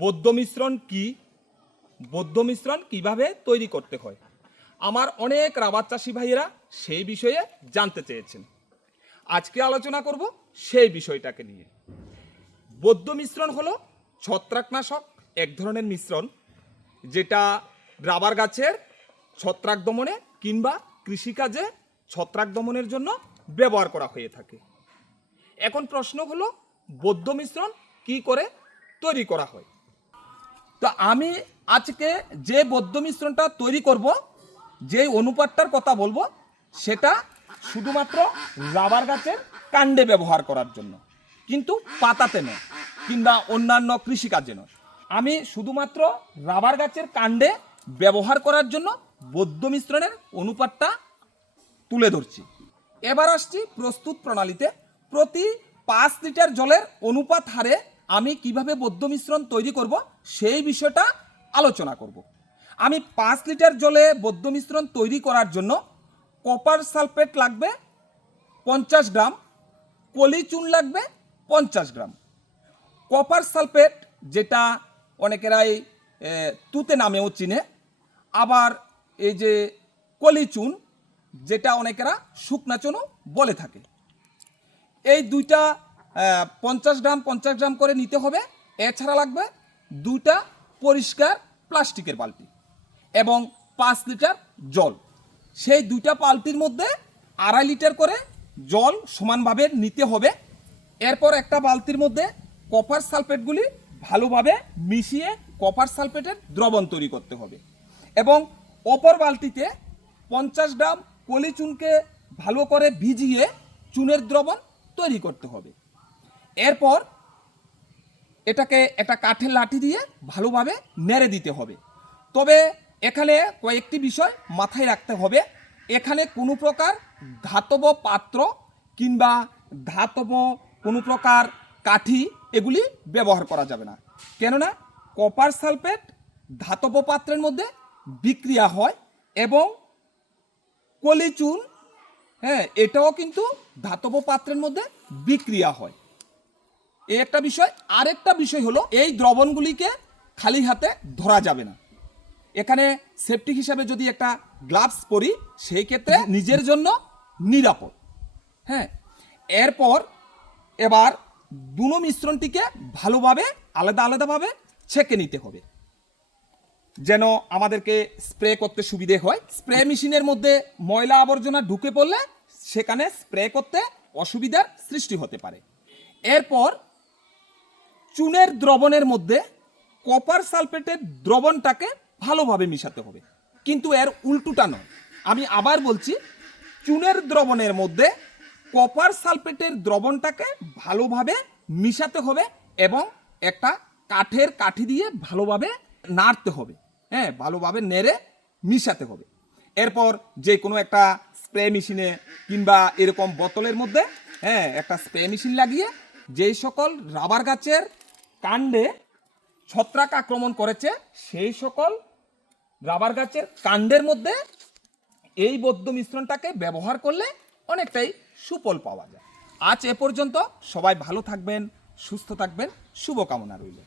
বৌদ্ধ মিশ্রণ কি? বৌদ্ধ মিশ্রণ কীভাবে তৈরি করতে হয়? আমার অনেক রাবার চাষি ভাইয়েরা সেই বিষয়ে জানতে চেয়েছেন। আজকে আলোচনা করব সেই বিষয়টাকে নিয়ে। বৌদ্ধ মিশ্রণ হলো ছত্রাকনাশক, এক ধরনের মিশ্রণ, যেটা রাবার গাছের ছত্রাক দমনে কিংবা কৃষিকাজে ছত্রাক দমনের জন্য ব্যবহার করা হয়ে থাকে। এখন প্রশ্ন হলো, বৌদ্ধ মিশ্রণ কি করে তৈরি করা হয়? তো আমি আজকে যে বৌদ্ধ মিশ্রণটা তৈরি করব যে অনুপাতটার কথা বলব, সেটা শুধুমাত্র রাবার গাছের কাণ্ডে ব্যবহার করার জন্য। কিন্তু পাতাতে নয়, কিংবা অন্যান্য কৃষিকাজে নয়। আমি শুধুমাত্র রাবার গাছের কাণ্ডে ব্যবহার করার জন্য বৌদ্ধ মিশ্রণের অনুপাতটা তুলে ধরছি। এবার আসছি প্রস্তুত প্রণালীতে। প্রতি পাঁচ লিটার জলের অনুপাত হারে আমি কীভাবে বৌদ্ধ মিশ্রণ তৈরি করব সেই বিষয়টা আলোচনা করব। আমি পাঁচ লিটার জলে বৌদ্ধ মিশ্রণ তৈরি করার জন্য কপার সালফেট লাগবে পঞ্চাশ গ্রাম, কলি চুন লাগবে পঞ্চাশ গ্রাম। কপার সালফেট যেটা অনেকেরাই তুতে নামেও চিনে। আবার এই যে কলি চুন, যেটা অনেকেরা শুকনা চুনও বলে থাকে। এই দুইটা পঞ্চাশ গ্রাম পঞ্চাশ গ্রাম করে নিতে হবে। এছাড়া লাগবে দুইটা পরিষ্কার প্লাস্টিকের বালতি এবং পাঁচ লিটার জল। সেই দুইটা বালতির মধ্যে আড়াই লিটার করে জল সমানভাবে নিতে হবে। এরপর একটা বালতির মধ্যে কপার সালফেটগুলি ভালোভাবে মিশিয়ে কপার সালফেটের দ্রবণ তৈরি করতে হবে এবং অপর বালতিতে পঞ্চাশ গ্রাম কলি চুনকে ভালো করে ভিজিয়ে চুনের দ্রবণ তৈরি করতে হবে। এরপর এটাকে একটা কাঠের লাঠি দিয়ে ভালোভাবে নেড়ে দিতে হবে। তবে এখানে কয়েকটি বিষয় মাথায় রাখতে হবে। এখানে কোনো প্রকার ধাতব পাত্র কিংবা ধাতব কোনো প্রকার কাঠি এগুলি ব্যবহার করা যাবে না। কেননা কপার সালফেট ধাতব পাত্রের মধ্যে বিক্রিয়া হয় এবং কলিচুন হ্যাঁ এটাও কিন্তু ধাতব পাত্রের মধ্যে বিক্রিয়া হয়। এই একটা বিষয় আরেকটা বিষয় হলো এই দ্রবণগুলিকে খালি হাতে ধরা যাবে না। এখানে সেফটি হিসাবে যদি একটা গ্লাভস পরি সেই ক্ষেত্রে নিজের জন্য নিরাপদ। হ্যাঁ এরপর এবার দুনো মিশ্রণটিকে ভালোভাবে আলাদা আলাদাভাবে ছেঁকে নিতে হবে। যেন আমাদেরকে স্প্রে করতে সুবিধে হয়। স্প্রে মেশিনের মধ্যে ময়লা আবর্জনা ঢুকে পড়লে সেখানে স্প্রে করতে অসুবিধার সৃষ্টি হতে পারে। এরপর চুনের দ্রবণের মধ্যে কপার সালফেটের দ্রবণটাকে ভালোভাবে মিশাতে হবে। কিন্তু এর উল্টোটা নয়। আমি আবার বলছি, চুনের দ্রবণের মধ্যে কপার সালফেটের দ্রবণটাকে ভালোভাবে মিশাতে হবে এবং একটা কাঠের কাঠি দিয়ে ভালোভাবে নাড়তে হবে। হ্যাঁ ভালোভাবে নেড়ে মিশাতে হবে। এরপর যে কোনো একটা স্প্রে মেশিনে কিংবা এরকম বোতলের মধ্যে হ্যাঁ একটা স্প্রে মেশিন লাগিয়ে যেই সকল রাবার গাছের কাণ্ডে ছত্রাক আক্রমণ করেছে সেই সকল রাবার গাছের কাণ্ডের মধ্যে এই বৌদ্ধ মিশ্রণটাকে ব্যবহার করলে অনেকটাই সুফল পাওয়া যায়। আজ এ পর্যন্ত সবাই ভালো থাকবেন, সুস্থ থাকবেন, শুভকামনা রইল।